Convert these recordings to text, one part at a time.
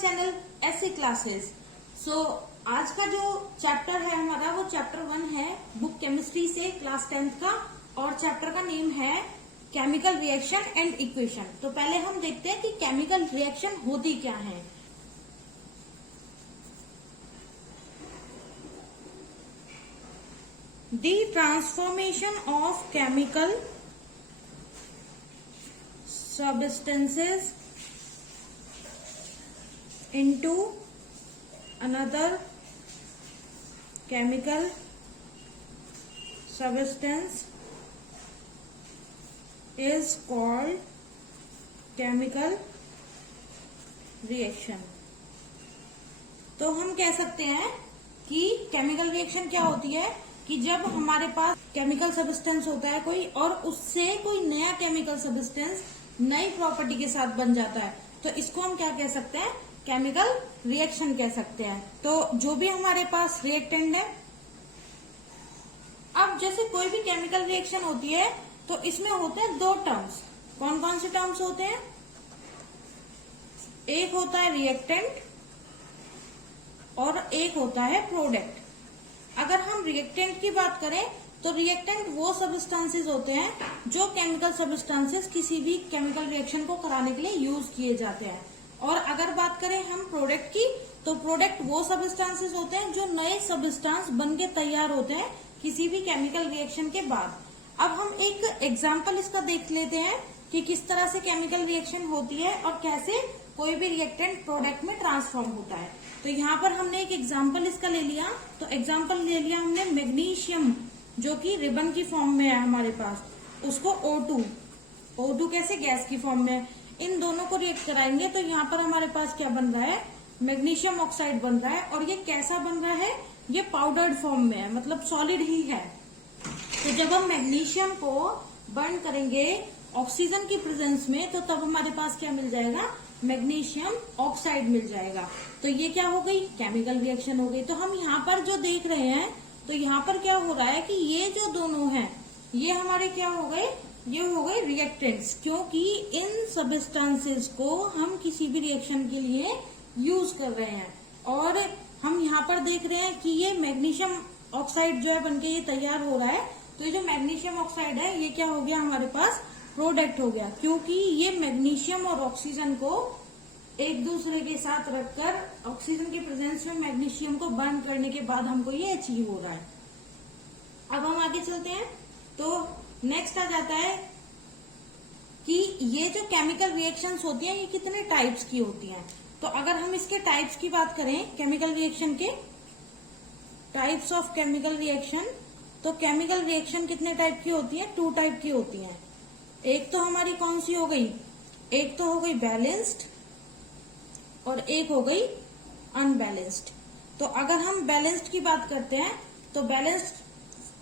Channel ऐसे classes. आज का जो चैप्टर है हमारा वो चैप्टर 1 है बुक केमिस्ट्री से क्लास 10th का, और चैप्टर का नेम है केमिकल रिएक्शन एंड इक्वेशन। तो पहले हम देखते हैं कि केमिकल रिएक्शन होती क्या है। The transformation of chemical substances into another chemical substance is called chemical reaction। तो हम कह सकते हैं कि केमिकल रिएक्शन क्या होती है कि जब हमारे पास केमिकल सब्सटेंस होता है कोई, और उससे कोई नया केमिकल सब्सटेंस नई प्रॉपर्टी के साथ बन जाता है, तो इसको हम क्या कह सकते हैं, केमिकल रिएक्शन कह सकते हैं। तो जो भी हमारे पास रिएक्टेंट है, अब जैसे कोई भी केमिकल रिएक्शन होती है तो इसमें होते हैं दो टर्म्स। कौन कौन से टर्म्स होते हैं? एक होता है रिएक्टेंट और एक होता है प्रोडक्ट। अगर हम रिएक्टेंट की बात करें तो रिएक्टेंट वो सब्सटेंसेस होते हैं जो केमिकल सब्सटेंसेस किसी भी केमिकल रिएक्शन को कराने के लिए यूज किए जाते हैं। और अगर बात करें हम प्रोडक्ट की, तो प्रोडक्ट वो सब्सटेंसेस होते हैं जो नए सब्सटेंस बन के तैयार होते हैं किसी भी केमिकल रिएक्शन के बाद। अब हम एक एग्जाम्पल इसका देख लेते हैं कि किस तरह से केमिकल रिएक्शन होती है और कैसे कोई भी रिएक्टेंट प्रोडक्ट में ट्रांसफॉर्म होता है। तो यहाँ पर हमने एक एग्जाम्पल इसका ले लिया। तो एग्जाम्पल ले लिया हमने मैग्नीशियम, जो कि रिबन की फॉर्म में है हमारे पास, उसको O2 कैसे गैस की फॉर्म में है। इन दोनों को रिएक्ट कराएंगे तो यहाँ पर हमारे पास क्या बन रहा है, मैग्नीशियम ऑक्साइड बन रहा है। और ये कैसा बन रहा है, ये पाउडर्ड फॉर्म में है, मतलब सॉलिड ही है। तो जब हम मैग्नीशियम को बर्न करेंगे ऑक्सीजन की प्रेजेंस में, तो तब हमारे पास क्या मिल जाएगा, मैग्नीशियम ऑक्साइड मिल जाएगा। तो ये क्या हो गई, केमिकल रिएक्शन हो गई। तो हम यहाँ पर जो देख रहे हैं, तो यहाँ पर क्या हो रहा है कि ये जो दोनों हैं ये हमारे क्या हो गए, ये हो गए रिएक्टेंट्स, क्योंकि इन सब्सटेंसेस को हम किसी भी रिएक्शन के लिए यूज कर रहे हैं। और हम यहाँ पर देख रहे हैं कि ये मैग्नीशियम ऑक्साइड जो है बनके ये तैयार हो रहा है। तो ये जो मैग्नीशियम ऑक्साइड है ये क्या हो गया, हमारे पास प्रोडक्ट हो गया, क्योंकि ये मैग्नीशियम और ऑक्सीजन को एक दूसरे के साथ रखकर ऑक्सीजन की प्रेजेंस में मैग्नीशियम को बर्न करने के बाद हमको ये अचीव हो रहा है। अब हम आगे चलते हैं। तो नेक्स्ट आ जाता है कि ये जो केमिकल रिएक्शंस होती हैं ये कितने टाइप्स की होती हैं। तो अगर हम इसके टाइप्स की बात करें, केमिकल रिएक्शन के टाइप्स ऑफ केमिकल रिएक्शन, तो केमिकल रिएक्शन कितने टाइप की होती है, 2 टाइप की होती हैं। एक तो हमारी कौन सी हो गई, एक तो हो गई बैलेंस्ड और एक हो गई अनबैलेंस्ड। तो अगर हम बैलेंस्ड की बात करते हैं तो बैलेंस्ड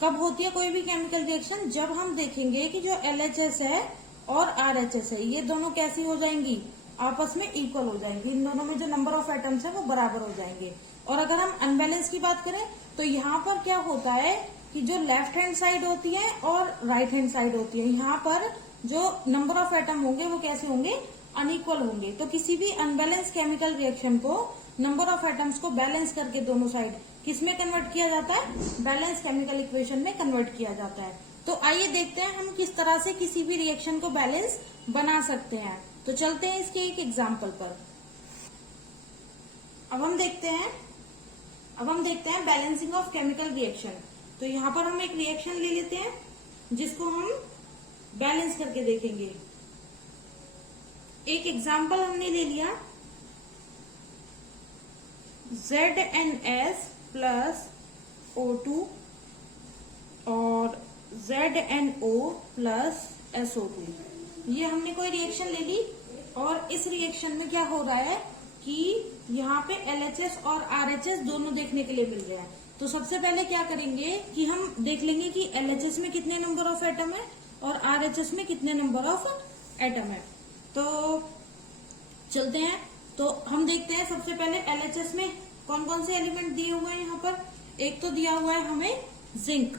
कब होती है कोई भी केमिकल रिएक्शन, जब हम देखेंगे कि जो LHS है और RHS है ये दोनों कैसी हो जाएंगी, आपस में इक्वल हो जाएंगी। इन दोनों में जो नंबर ऑफ एटम्स है वो बराबर हो जाएंगे। और अगर हम अनबैलेंस की बात करें तो यहाँ पर क्या होता है कि जो लेफ्ट हैंड साइड होती है और राइट हैंड साइड होती है, यहाँ पर जो नंबर ऑफ एटम होंगे वो कैसे होंगे, अनइक्वल होंगे। तो किसी भी अनबैलेंस केमिकल रिएक्शन को नंबर ऑफ एटम्स को बैलेंस करके दोनों साइड किस में कन्वर्ट किया जाता है, बैलेंस केमिकल इक्वेशन में कन्वर्ट किया जाता है। तो आइए देखते हैं हम किस तरह से किसी भी रिएक्शन को बैलेंस बना सकते हैं। तो चलते हैं इसके एक एग्जाम्पल पर। अब हम देखते हैं बैलेंसिंग ऑफ केमिकल रिएक्शन। तो यहाँ पर हम एक रिएक्शन ले लेते हैं जिसको हम बैलेंस करके देखेंगे। एक एग्जाम्पल हमने ले लिया, ZNS प्लस O2 और ZNO प्लस SO2। ये हमने कोई रिएक्शन ले ली और इस रिएक्शन में क्या हो रहा है कि यहाँ पे LHS और RHS दोनों देखने के लिए मिल रहे हैं। तो सबसे पहले क्या करेंगे कि हम देख लेंगे कि LHS में कितने नंबर ऑफ एटम है और RHS में कितने नंबर ऑफ एटम है। तो चलते हैं। तो हम देखते हैं सबसे पहले LHS में कौन कौन से एलिमेंट दिए हुए हैं। यहाँ पर एक तो दिया हुआ है हमें जिंक,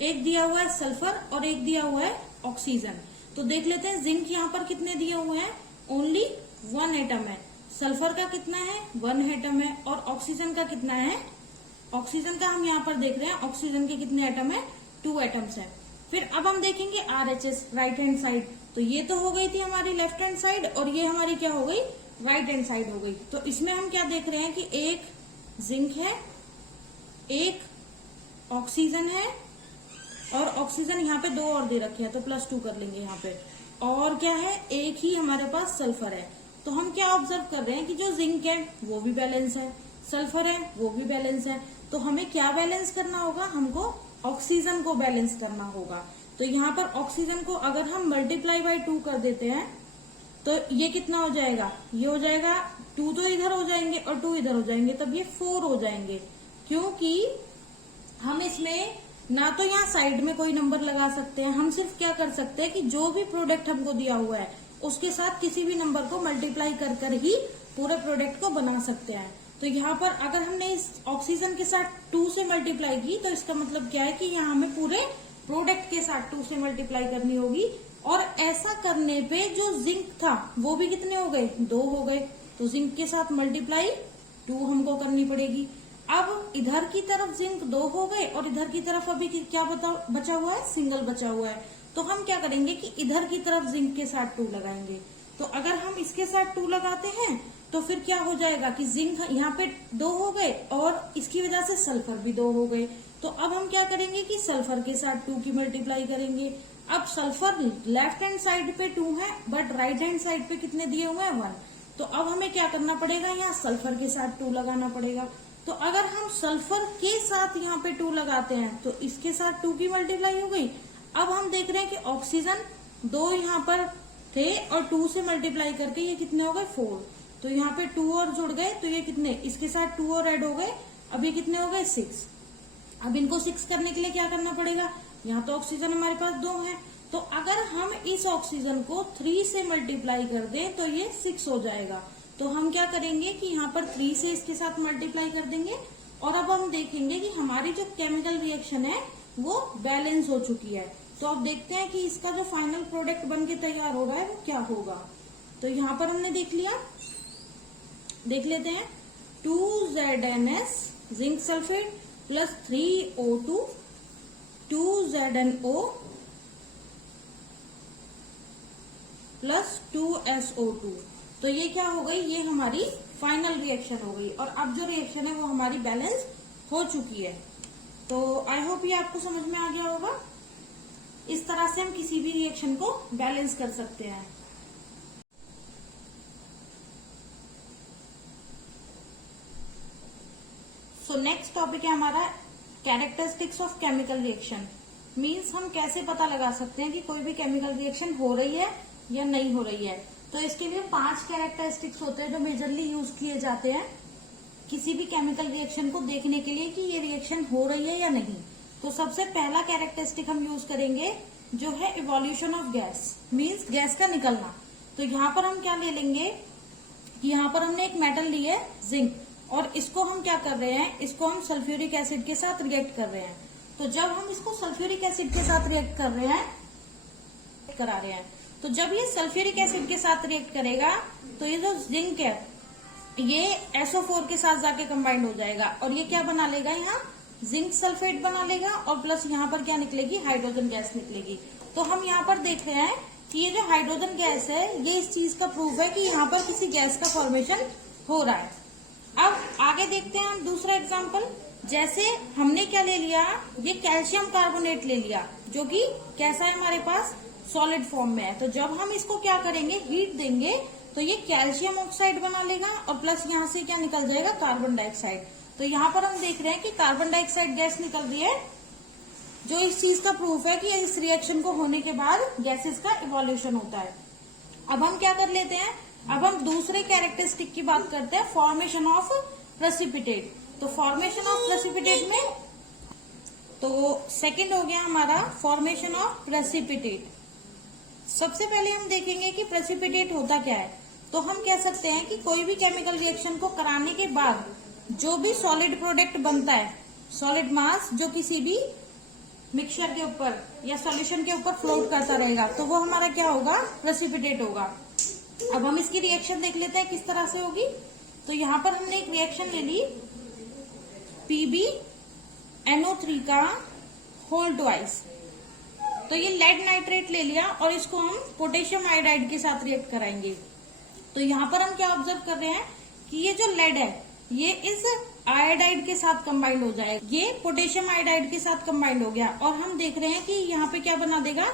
एक दिया हुआ है सल्फर और एक दिया हुआ है ऑक्सीजन। तो देख लेते हैं जिंक यहाँ पर कितने दिए हुए हैं, ओनली 1 एटम है। सल्फर का कितना है 1 एटम है, और ऑक्सीजन का कितना है, ऑक्सीजन का हम यहाँ पर देख रहे हैं ऑक्सीजन के कितने एटम है 2 एटम्स है। फिर अब हम देखेंगे RHS राइट हैंड साइड, तो ये तो हो गई थी हमारी लेफ्ट हैंड साइड और ये हमारी क्या हो गई राइट हैंड साइड हो गई। तो इसमें हम क्या देख रहे हैं कि एक जिंक है, एक ऑक्सीजन है, और ऑक्सीजन यहाँ पे 2 और दे रखे हैं तो +2 कर लेंगे यहाँ पे, और क्या है एक ही हमारे पास सल्फर है। तो हम क्या ऑब्जर्व कर रहे हैं कि जो जिंक है वो भी बैलेंस है, सल्फर है वो भी बैलेंस है। तो हमें क्या बैलेंस करना होगा, हमको ऑक्सीजन को बैलेंस करना होगा। तो यहाँ पर ऑक्सीजन को अगर हम मल्टीप्लाई बाय 2 कर देते हैं तो ये कितना हो जाएगा, ये हो जाएगा 2 तो इधर हो जाएंगे और 2 इधर हो जाएंगे, तब ये 4 हो जाएंगे। क्योंकि हम इसमें ना तो यहाँ साइड में कोई नंबर लगा सकते हैं, हम सिर्फ क्या कर सकते हैं कि जो भी प्रोडक्ट हमको दिया हुआ है उसके साथ किसी भी नंबर को मल्टीप्लाई कर कर ही पूरे प्रोडक्ट को बना सकते हैं। तो यहाँ पर अगर हमने इस ऑक्सीजन के साथ 2 से मल्टीप्लाई की तो इसका मतलब क्या है कि यहाँ हमें पूरे प्रोडक्ट के साथ 2 से मल्टीप्लाई करनी होगी, और ऐसा करने पे जो जिंक था वो भी कितने हो गए 2 हो गए। तो जिंक के साथ मल्टीप्लाई 2 हमको करनी पड़ेगी। अब इधर की तरफ जिंक 2 हो गए और इधर की तरफ अभी क्या बचा हुआ है, सिंगल बचा हुआ है। तो हम क्या करेंगे कि इधर की तरफ जिंक के साथ 2 लगाएंगे। तो अगर हम इसके साथ 2 लगाते हैं तो फिर क्या हो जाएगा कि जिंक यहाँ पे 2 हो गए और इसकी वजह से सल्फर भी 2 हो गए। तो अब हम क्या करेंगे कि सल्फर के साथ 2 की मल्टीप्लाई करेंगे। अब सल्फर लेफ्ट हैंड साइड पे 2 है बट राइट हैंड साइड पे कितने दिए हुए हैं 1। तो अब हमें क्या करना पड़ेगा, यहाँ सल्फर के साथ 2 लगाना पड़ेगा। तो अगर हम सल्फर के साथ यहाँ पे 2 लगाते हैं तो इसके साथ 2 की मल्टीप्लाई हो गई। अब हम देख रहे हैं कि ऑक्सीजन 2 यहाँ पर थे और 2 से मल्टीप्लाई करके ये कितने हो गए 4। तो यहाँ पे 2 और जुड़ गए तो ये कितने, इसके साथ 2 और ऐड हो गए, अब ये कितने हो गए 6। अब इनको 6 करने के लिए क्या करना पड़ेगा, यहाँ तो ऑक्सीजन हमारे पास 2 है, तो अगर हम इस ऑक्सीजन को 3 से मल्टीप्लाई कर दें तो ये 6 हो जाएगा। तो हम क्या करेंगे कि यहाँ पर 3 से इसके साथ मल्टीप्लाई कर देंगे, और अब हम देखेंगे कि हमारी जो केमिकल रिएक्शन है वो बैलेंस हो चुकी है। तो अब देखते हैं कि इसका जो फाइनल प्रोडक्ट बन के तैयार हो रहा है वो क्या होगा। तो यहाँ पर हमने देख लिया, देख लेते हैं 2ZnS zinc sulphate plus 3O2 2ZnO plus 2SO2। तो ये क्या हो गई, ये हमारी फाइनल रिएक्शन हो गई, और अब जो रिएक्शन है वो हमारी बैलेंस हो चुकी है। तो आई होप ये आपको समझ में आ गया होगा। इस तरह से हम किसी भी रिएक्शन को बैलेंस कर सकते हैं। सो नेक्स्ट टॉपिक है हमारा characteristics of chemical reaction. Means हम कैसे पता लगा सकते हैं कि कोई भी केमिकल रिएक्शन हो रही है या नहीं हो रही है। तो इसके लिए 5 कैरेक्टरिस्टिक्स होते हैं जो मेजरली यूज किए जाते हैं किसी भी केमिकल रिएक्शन को देखने के लिए कि ये रिएक्शन हो रही है या नहीं। तो सबसे पहला कैरेक्टरिस्टिक हम यूज करेंगे जो है evolution of gas, means gas का निकलना। तो यहाँ पर हम क्या ले लेंगे कि यहाँ पर हमने एक मेटल ली है जिंक, और इसको हम क्या कर रहे हैं, इसको हम सल्फ्यूरिक एसिड के साथ रिएक्ट कर रहे हैं। तो जब हम इसको सल्फ्यूरिक एसिड के साथ रिएक्ट कर रहे हैं, तो जब ये सल्फ्यूरिक एसिड के साथ रिएक्ट करेगा तो ये जो जिंक है ये SO4 के साथ जाके कंबाइंड हो जाएगा, और ये क्या बना लेगा, यहाँ जिंक सल्फेट बना लेगा, और प्लस यहाँ पर क्या निकलेगी, हाइड्रोजन गैस निकलेगी। तो हम यहाँ पर देख रहे हैं कि ये जो हाइड्रोजन गैस है ये इस चीज का प्रूफ है कि यहाँ पर किसी गैस का फॉर्मेशन हो रहा है। अब आगे देखते हैं हम दूसरा एग्जाम्पल। जैसे हमने क्या ले लिया, ये कैल्शियम कार्बोनेट ले लिया जो कि कैसा है हमारे पास, सॉलिड फॉर्म में है। तो जब हम इसको क्या करेंगे, हीट देंगे तो ये कैल्शियम ऑक्साइड बना लेगा, और प्लस यहाँ से क्या निकल जाएगा, कार्बन डाइऑक्साइड। तो यहाँ पर हम देख रहे हैं कि कार्बन डाइऑक्साइड गैस निकल रही है, जो इस चीज का प्रूफ है कि इस रिएक्शन को होने के बाद गैसेस का इवोल्यूशन होता है। अब हम क्या कर लेते हैं, अब हम दूसरे कैरेक्टरिस्टिक की बात करते हैं, फॉर्मेशन ऑफ प्रेसिपिटेट। तो फॉर्मेशन ऑफ प्रेसिपिटेट में तो सेकंड हो गया हमारा फॉर्मेशन ऑफ प्रेसिपिटेट। सबसे पहले हम देखेंगे कि प्रेसिपिटेट होता क्या है। तो हम कह सकते हैं कि कोई भी केमिकल रिएक्शन को कराने के बाद जो भी सॉलिड प्रोडक्ट बनता है, सॉलिड मास जो किसी भी मिक्सचर के ऊपर या सॉल्यूशन के ऊपर फ्लोट करता रहेगा, तो वो हमारा क्या होगा, प्रेसिपिटेट होगा। अब हम इसकी रिएक्शन देख लेते हैं किस तरह से होगी। तो यहाँ पर हमने एक रिएक्शन ले ली PbNO3 का होल ट्वाइस। तो ये लेड नाइट्रेट ले लिया और इसको हम पोटेशियम आयोडाइड के साथ रिएक्ट कराएंगे। तो यहाँ पर हम क्या ऑब्जर्व कर रहे हैं कि ये जो लेड है ये इस आयोडाइड के साथ कंबाइंड हो जाएगा, ये पोटेशियम आयोडाइड के साथ कंबाइंड हो गया और हम देख रहे हैं कि यहाँ पे क्या बना देगा,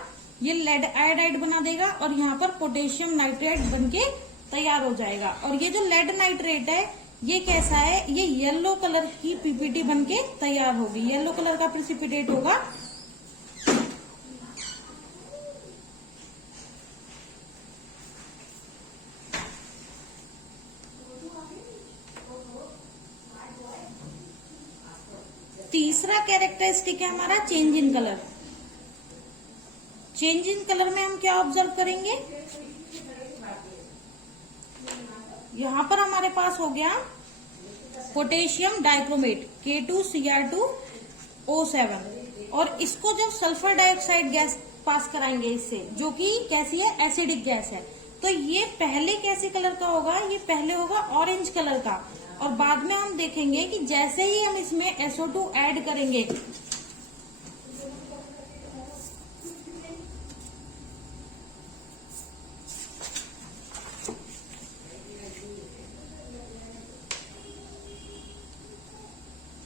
ये लेड आयोडाइड बना देगा और यहाँ पर पोटेशियम नाइट्रेट बनके तैयार हो जाएगा। और ये जो लेड नाइट्रेट है ये कैसा है, ये येलो कलर की पीपीटी बनके तैयार होगी, येलो कलर का प्रेसिपिटेट होगा। तीसरा कैरेक्टरिस्टिक है हमारा change in colour. Change in colour में हम क्या ऑब्जर्व करेंगे, यहां पर हमारे पास हो गया पोटेशियम डाइक्रोमेट K2Cr2O7 और इसको जब सल्फर डाइऑक्साइड गैस पास कराएंगे इससे, जो कि कैसी है, एसिडिक गैस है, तो ये पहले कैसे कलर का होगा, ये पहले होगा ऑरेंज कलर का और बाद में हम देखेंगे कि जैसे ही हम इसमें SO2 ऐड करेंगे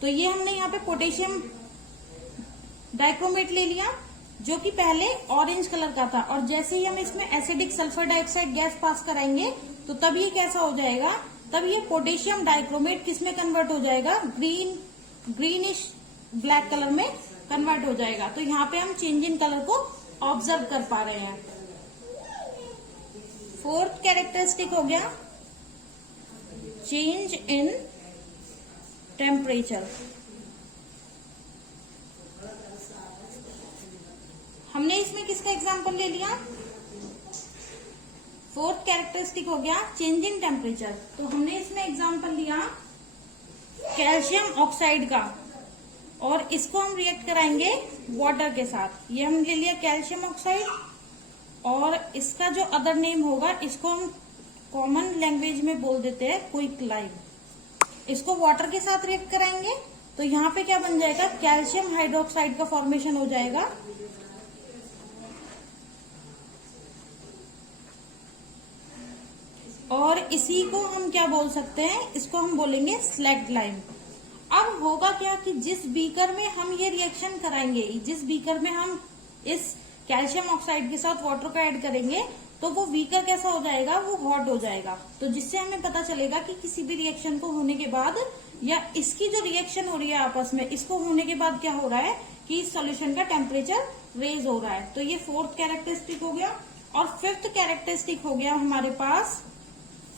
तो ये हमने यहाँ पे पोटेशियम डाइक्रोमेट ले लिया जो कि पहले ऑरेंज कलर का था और जैसे ही हम इसमें acidic sulphur dioxide gas pass कराएंगे तो तब ये कैसा हो जाएगा, तब ये पोटेशियम डाइक्रोमेट किसमें कन्वर्ट हो जाएगा, ग्रीनिश ब्लैक कलर में कन्वर्ट हो जाएगा। तो यहाँ पे हम चेंज इन कलर को ऑब्जर्व कर पा रहे हैं। फोर्थ कैरेक्टरिस्टिक हो गया चेंज इन टेम्परेचर। हमने इसमें किसका एग्जाम्पल ले लिया, फोर्थ कैरेक्टरिस्टिक हो गया चेंज इन टेम्परेचर। तो हमने इसमें एग्जाम्पल लिया कैल्शियम ऑक्साइड का और इसको हम रिएक्ट कराएंगे वाटर के साथ। ये हम ले लिया कैल्शियम ऑक्साइड और इसका जो अदर नेम होगा इसको हम कॉमन लैंग्वेज में बोल देते हैं क्विक लाइम। इसको वाटर के साथ रिएक्ट कराएंगे तो यहाँ पे क्या बन जाएगा, कैल्शियम हाइड्रोक्साइड का फॉर्मेशन हो जाएगा और इसी को हम क्या बोल सकते हैं, इसको हम बोलेंगे स्लैग्ड लाइम। अब होगा क्या कि जिस बीकर में हम ये रिएक्शन कराएंगे, जिस बीकर में हम इस कैल्शियम ऑक्साइड के साथ वाटर का ऐड करेंगे तो वो बीकर कैसा हो जाएगा, वो हॉट हो जाएगा। तो जिससे हमें पता चलेगा कि किसी भी रिएक्शन को होने के बाद या इसकी जो रिएक्शन हो रही है आपस में, इसको होने के बाद क्या हो रहा है कि इस सॉल्यूशन का टेम्परेचर रेज हो रहा है। तो ये फोर्थ कैरेक्टरिस्टिक हो गया। और फिफ्थ कैरेक्टरिस्टिक हो गया हमारे पास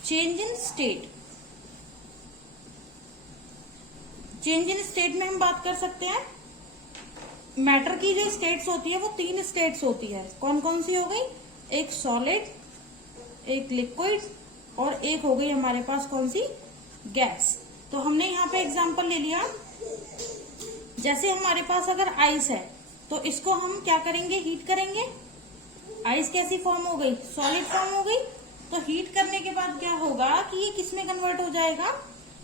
change in state. Change in state में हम बात कर सकते हैं, मैटर की जो स्टेट्स होती है वो 3 स्टेट्स होती है। कौन कौन सी हो गई, एक सॉलिड, एक लिक्विड और एक हो गई हमारे पास कौन सी, गैस। तो हमने यहाँ पे एग्जांपल ले लिया, जैसे हमारे पास अगर आइस है तो इसको हम क्या करेंगे, हीट करेंगे। आइस कैसी फॉर्म हो गई, सॉलिड फॉर्म हो गई। तो हीट करने के बाद क्या होगा कि ये किस में कन्वर्ट हो जाएगा,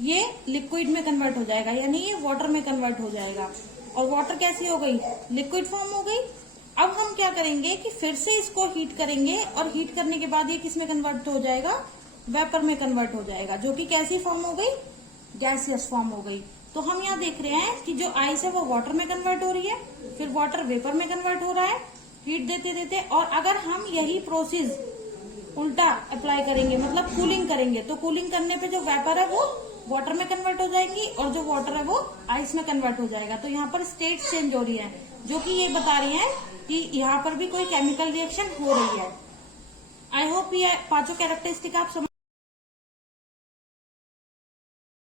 ये लिक्विड में कन्वर्ट हो जाएगा, यानी ये वाटर में कन्वर्ट हो जाएगा। और वाटर कैसी हो गई, लिक्विड फॉर्म हो गई। अब हम क्या करेंगे कि फिर से इसको हीट करेंगे और हीट करने के बाद ये किस में कन्वर्ट हो जाएगा, वेपर में कन्वर्ट हो जाएगा, जो कि कैसी फॉर्म हो गई, गैसियस फॉर्म हो गई। तो हम यहाँ देख रहे हैं कि जो आइस है वो वाटर में कन्वर्ट हो रही है, फिर वाटर वेपर में कन्वर्ट हो रहा है हीट देते देते। और अगर हम यही प्रोसेस उल्टा अप्लाई करेंगे, मतलब कूलिंग करेंगे, तो कूलिंग करने पे जो वेपर है वो वाटर में कन्वर्ट हो जाएंगी और जो वाटर है वो आइस में कन्वर्ट हो जाएगा। तो यहाँ पर स्टेट चेंज हो रही है, जो कि ये बता रही है कि यहाँ पर भी कोई केमिकल रिएक्शन हो रही है। आई होप ये 5 कैरेक्टरिस्टिक आप समझ